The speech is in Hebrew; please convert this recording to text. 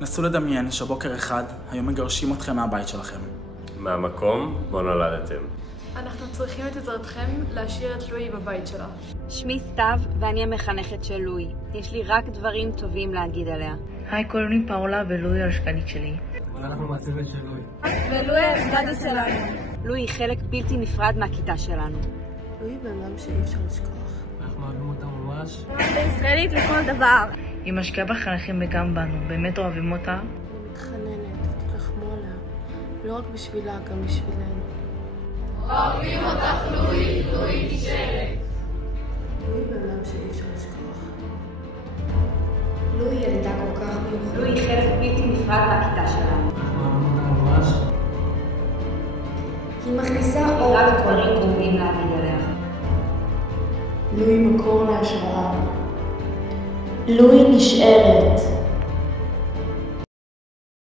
נסו לדמיין שבוקר אחד היו מגרשים אתכם מהבית שלכם. מהמקום בו נולדתם. אנחנו צריכים את עזרתכם להשאיר את לואי בבית שלה. שמי סתיו ואני המחנכת של לואי. יש לי רק דברים טובים להגיד עליה. היי, קוראים לי פאולה ולואי הרשקנית שלי. אנחנו מהצוות של לואי. ולואי הרשקנית שלנו. לואי היא חלק בלתי נפרד מהכיתה שלנו. לואי בן אדם שאי אפשר לשכוח. אנחנו אוהבים אותה ממש. ישראלית לכל דבר. היא משקיעה בחניכים וגם בנו, באמת אוהבים אותה. אני מתחננת, תלחמו עליה. לא רק בשבילה, גם בשבילנו. אוהבים אותך לואי, לואי נשארת. לואי בן אדם שאי אפשר לשכוח. לואי ילדה כל כך מיוחדת. לואי היא חלק בלתי נפרד מהכיתה שלנו. אנחנו אוהבים אותה ממש. היא מכניסה אור רק לכל דברים מקום. טובים להגיד עליה. לואי מקור להשראה. לואי נשארת.